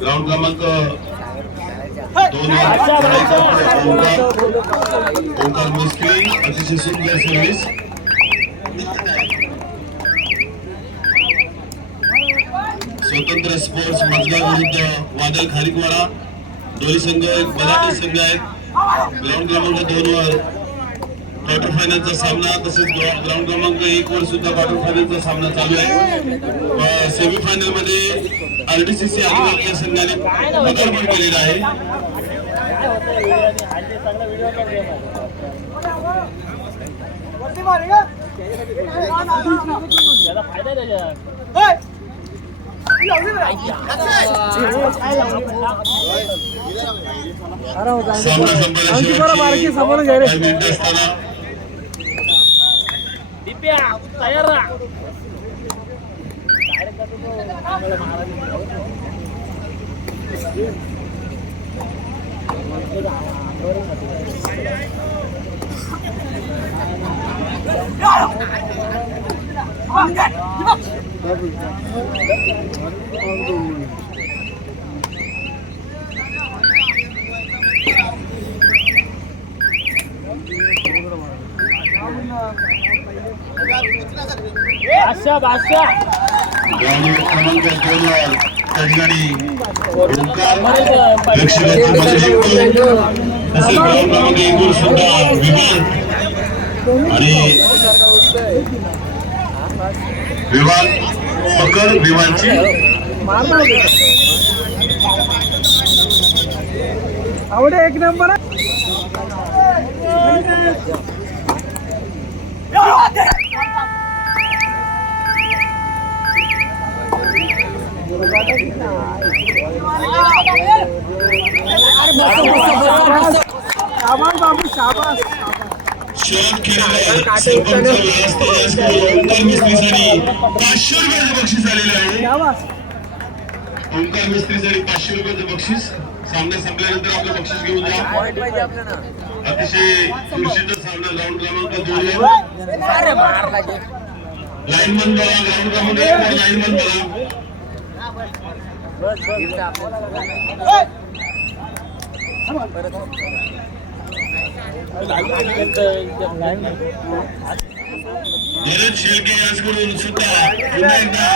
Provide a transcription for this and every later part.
Ground क्रमांक दोन वर खेळायचा ओंकार. ओंकार मिस्त्री अतिशय सुंदर सर्व्हिस स्वतंत्र स्पोर्ट्स मजगाव विरुद्ध वादळ खारीकवाडा दोन्ही संघ एक मराठी संघ आहेत. ग्राउंड क्रमांक दोन वर क्वार्टर फायनलचा सामना तसेच ग्राउंड क्रमांक एक वर सुद्धा क्वार्टर फायनलचा सामना चालू आहे. सेमी फायनलमध्ये अलिबाग या संघाने पदार्पण केलेलं आहे. सामना संपण्याशिवाय काही मिनिटं असताना दिप्या तयार राहा बादशाह बादशाह ग्राउंड क्रमांक दोन वर त्या ठिकाणी ओंकार प्रेक्षकांची मतं जिंकतो तसेच ग्राउंड क्रमांक एक वर सुद्धा विमान आणि विमान पकड विमानची. आवडे एक नंबर. शाबास बाबू शाबास. पाचशे रुपयाचं बक्षीस आलेलं आहे. ओंकार मिस्त्रीसाठी पाचशे रुपयाचं बक्षीस. सामना संपल्यानंतर आपलं बक्षीस घेऊन जा. अतिशय चुरशीचा सामना ग्राउंड क्रमांक दोन वर लाईन मन बघा ग्राउंड क्रमांक एक वर लाईन मन बघा धीरज शेळके याचकडून सुद्धा पुन्हा एकदा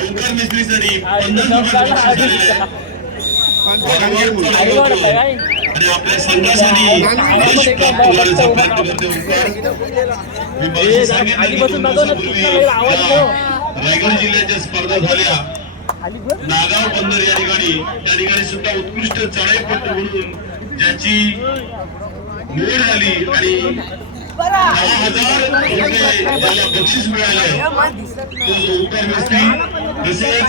ओंकार पन्नास वारंवार चढाई करतोय. आणि आपल्या संघासाठी रायगड जिल्ह्याच्या स्पर्धा झाल्या. नागाव बंदर या ठिकाणी त्या ठिकाणी सुद्धा उत्कृष्ट चढाईपट्टू म्हणून ज्याची निवड झाली आणि दहा हजार रुपये बक्षीस मिळालं. तो तसेच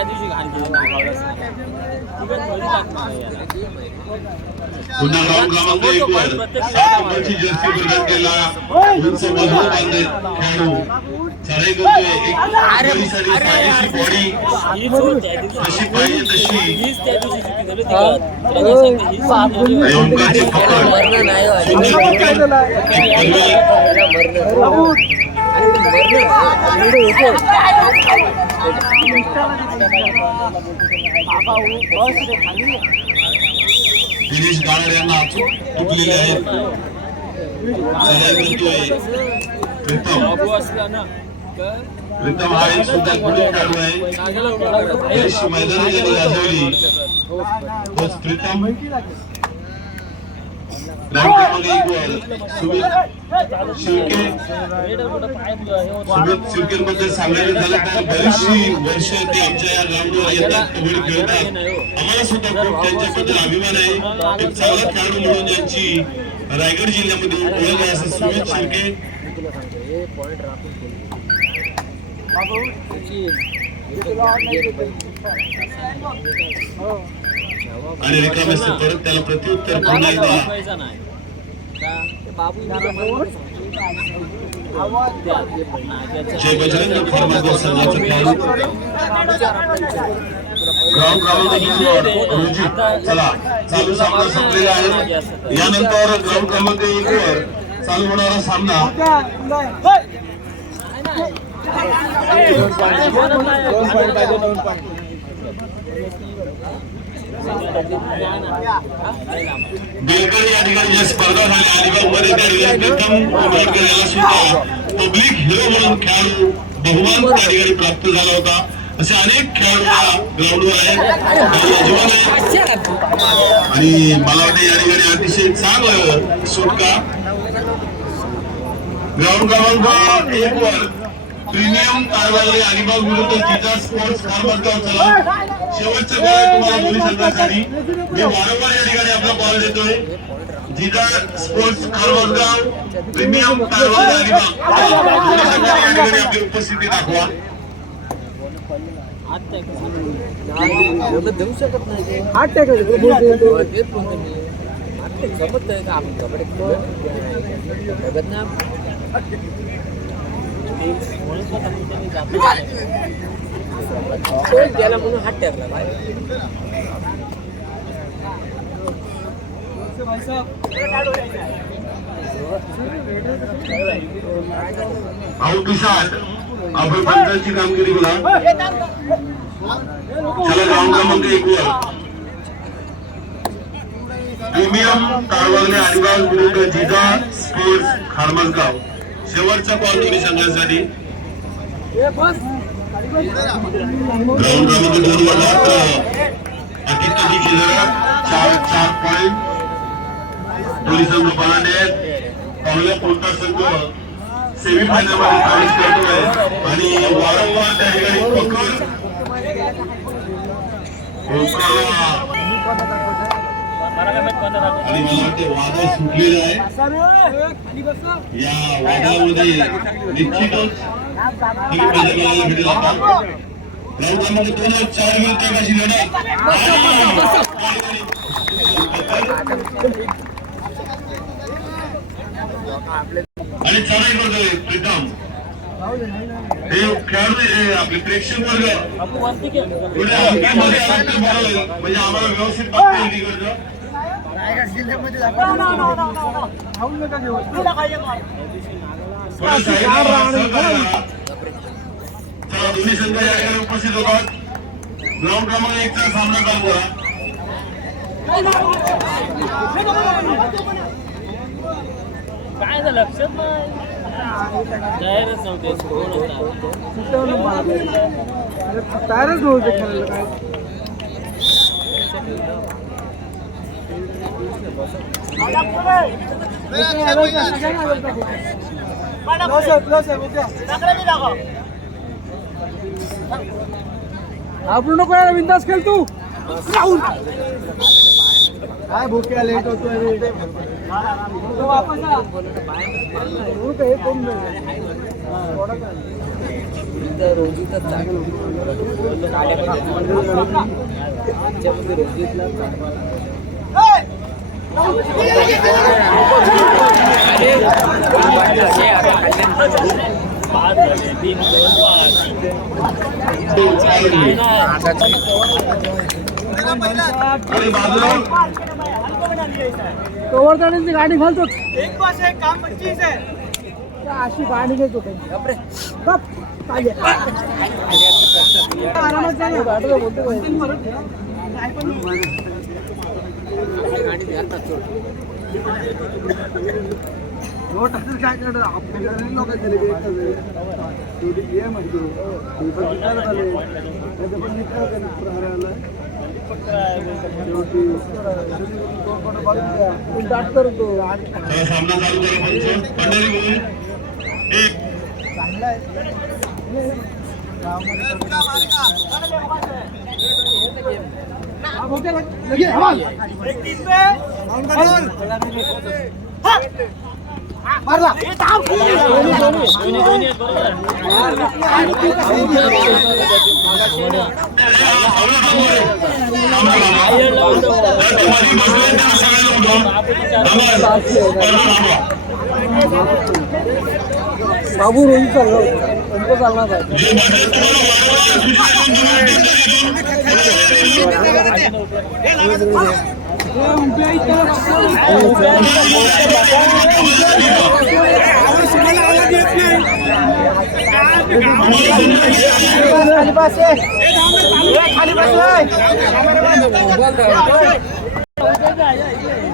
त्या दिवशी घाण. पुन्हा ग्राउंड क्रमांक एक वर सातारची जर्सी प्रदान केला उंच मजबूत बांधे खेळाडू. चढाई करतोय एक पोलिसांनी बॉडी कशी पाहिजे तशी. ओंकारची पकड. सुंदर पकड एक पल्ली दिनेश गाणार यांना अचूक तुटलेले आहेत. प्रीतम. प्रीतम हा एक सुद्धा गुढी काढू आहे. मैदानी ज्यांनी गाजवली तोच प्रीतम. राऊंड सुमित शिर्के सुमित सांगायचं झालं तर बरीचशी वर्ष ते आमच्या या ग्राउंडवर येतात कबड्डी खेळतात आम्हाला सुद्धा खूप त्यांच्याबद्दल अभिमान आहे एक चांगला खेळाडू म्हणून रायगड जिल्ह्यामध्ये ओळख आहे असं सुमित शिर्के आणि रिकामे परत त्याला प्रत्युत्तर पुन्हा एकदा जय बजरंग खरमागो संघाचा खेळाडू ग्राउंड क्रमांक दोनवर रोजित चला चालू सामना संपलेला आहे. यानंतर ग्राउंड क्रमांक एक वर चालू होणारा सामना. या ठिकाणी ज्या स्पर्धा झाल्या अलिबागमध्ये त्या ठिकाणी प्रथम सुद्धा पब्लिक हिरो म्हणून खेळाडू बहुमान त्या ठिकाणी प्राप्त झाला होता असे अनेक खेळाडू ग्राउंडवर आहेत आणि आहेत. आणि मला वाटतं या ठिकाणी अतिशय चांगलं सुटका ग्राउंड क्रमांक एक वर प्रीमियम कारवाई अलिबाग विरुद्ध जिजा स्पोर्ट्स खारमतगाव चला. शेवटचं गोल आहे तुम्हाला दोन्ही संघासाठी मी वारंवार या ठिकाणी आपला कॉल देतोय. जिजा स्पोर्ट्स खारमतगाव प्रीमियम कारवाई अलिबाग. दोन्ही संघांनी या ठिकाणी आपली उपस्थिती दाखवा देऊ शकत नाही आठ टाकायचे जमत आहे का आपण कबड्डी बघत ना त्याला म्हणून हात टाकला आउट आपण पंचांची कामगिरी बोला चला ग्राउंड क्रमांक एक वर. प्रीमियम कारवागणे अलिबाग विरुद्ध जिजा स्पोर्ट्स खारमलगाव. शेवटचा कॉल दोन्ही संघांसाठी ग्राउंड क्रमांक दोन वर मात्र अतिथी केलेला चार चार पॉईंट दोन्ही संघ पलांडे आहेत पहिला कोणता संघ? सेमी फायनलमध्ये प्रवेश करतोय. आणि वारंवार त्या ठिकाणी पकड. आणि मला वाटते वादळ सुटलेलं आहे. या वादळामध्ये निश्चितच भेटेल दोन चार अशी लढत? आणि चढाई करतोय प्रीतम. हे खेळाडू आपले प्रेक्षक वर्ग. म्हणजे आम्हाला व्यवस्थित दोन्ही संघ या ठिकाणी उपस्थित होतात. ग्राउंड क्रमांक एकचा सामना चालू करा. काय झालं? लक्षात नाही. जाहीरच नव्हते. टायरच नव्हते खेळायला काय? आपण नको यायला बिंदास खेळ तू. राहुल. काय भूक्या लेट होतोय तो वापस आ. हो का, कोण नाही. थोडं काय. पाच झाले तीन दोन पाच आणि बाजूला कवर जाण्याची गाडी घालतो एक पास आहे काम पच्चीस आहे अशी गाडी घेतो. आरामात. बोलतो नोट असेल काय करणार आपल्याकडे लोक शेवटी ये म्हणतो पण निकाल झाले नाही पण निघतात प्रहाराला करतो तर चांगला आहे मारला दोन्ही दोन्ही दोन्ही आहेत, बरोबर आहे. लावून ठेव. तर ते मध्ये बसले त्यांना सगळ्यांना उठवा थांबा. पंच थांबा. बाबू रोहित चालला त्यांचं चालणार आहे जे बसले तुम्हाला वारंवार सूचना देऊन तुम्ही खाली पास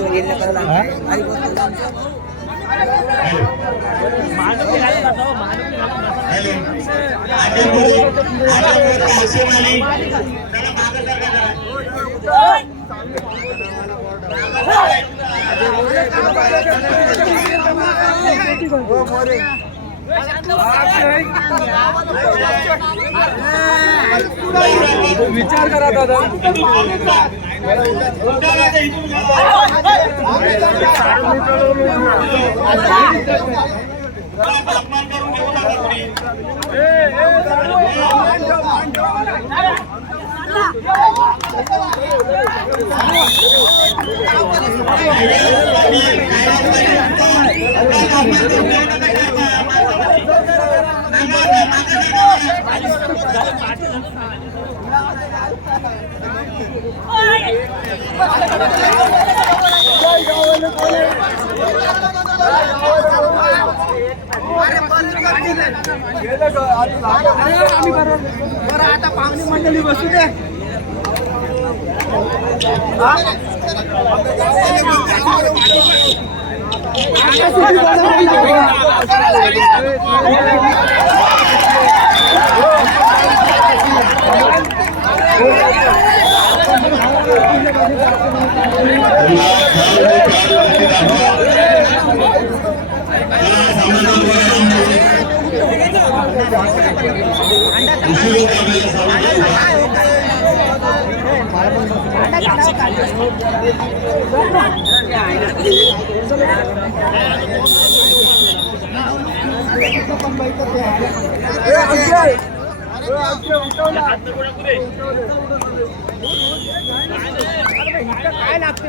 खाली माणुसकी घालून टाकावं, विचार करा दादा. बरं आता पाहुणे मंडळी बसू दे काय लागते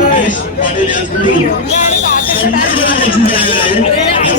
गणेश पाटील यांच्याकडून शंभर बक्षीस मिळालेलं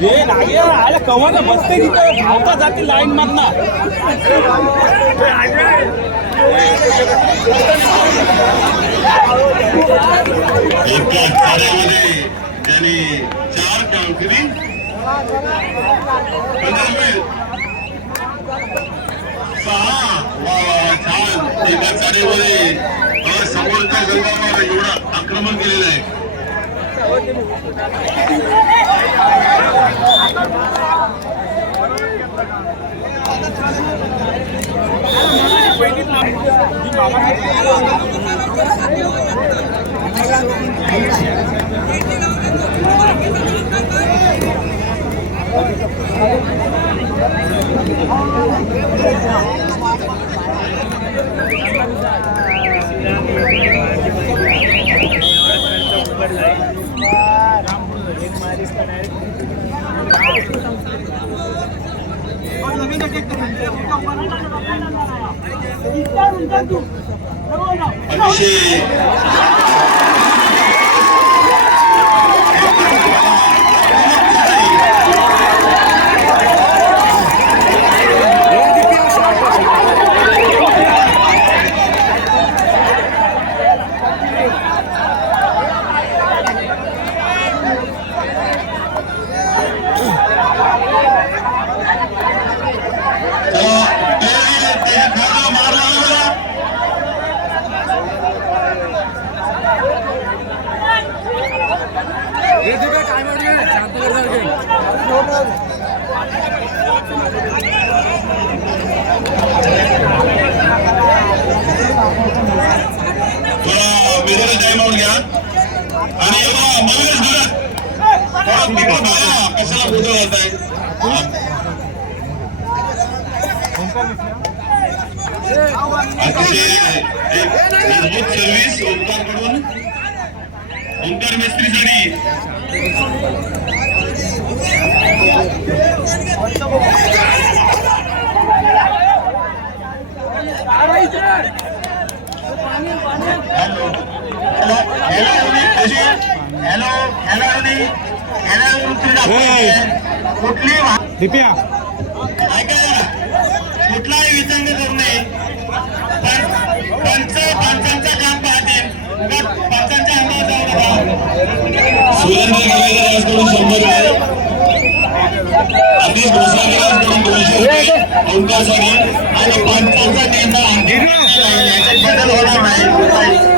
हे लागे आला कवा ना बसते तिथं. धावता जाते लाईन मधनं. त्यांनी चार काम केली सहा वा वा छान एका चालेमध्ये अ, समोरच्या गंगावर एवढं आक्रमण केलेलं आहे अतिशय service ओंकारकडून Omkar मिस्त्रीसाठी hello hello hello रोनी कशी हॅलो हॅलो रोनी हॅलो कुठली. कुठलाही विसंग करू नये. पण पंच पंचांचं काम पाहतील उगाच पंचांच्या अंगावर जाऊ नका. सुरेंद्र शंभर अतिश दोनशे आणि पंचांचा नेता बदल होणार नाही.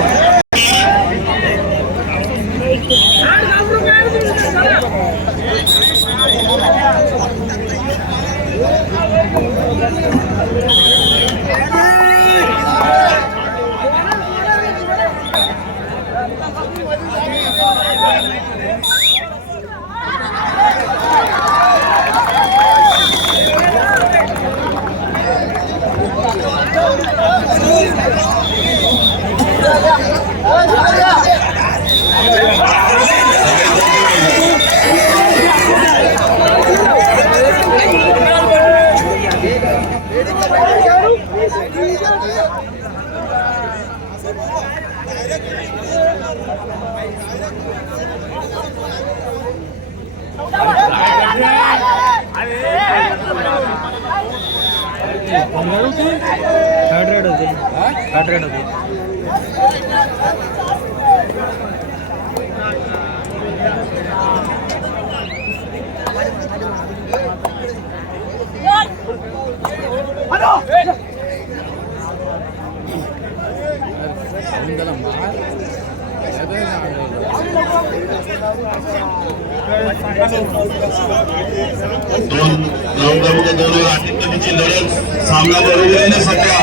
रेड होते थर्ड रेड होते दोन दोन क्रमांक दोन वर आदित्यची लढत सामना बरोबरीने सध्या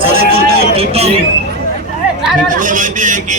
चालू करतोय प्रीतम तुम्हाला माहिती आहे की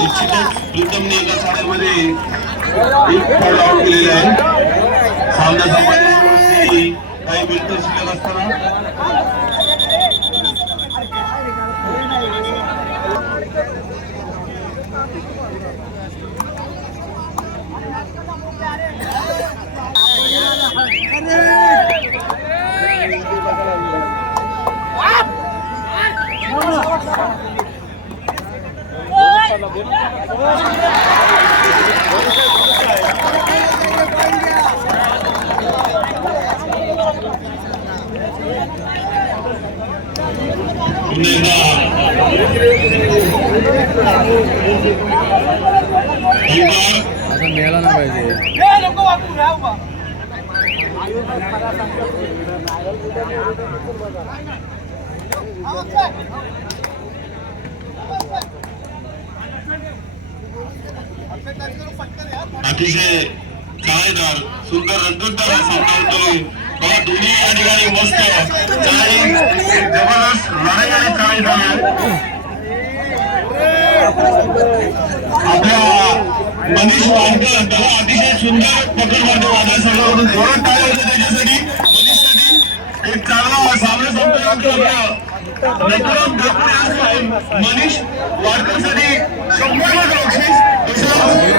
निश्चितच प्रीतमने एका साड्यामध्ये एक फळ आउट केलेले आहे. सामना संपण्याची काही मिनिटं शिल्लक असताना पुन्हा एकदा मिळाला ना पाहिजे अतिशय चाळेदार सुंदर रंगतदार असा होतोय बघा दोन्ही या ठिकाणी मस्त चाळी जबरदस्त लढाई आणि चाळी आपल्या मनीष वाडकर त्याला अतिशय सुंदर पकड मारतो वादळ सगळं धोरण टाळ्या होतं त्याच्यासाठी. मनीषसाठी एक चांगला सामना संपतो आपल्या विक्रम ठाकूर यांचं मनीष वाडकरसाठी शंभर लाख बक्षीस. तसंच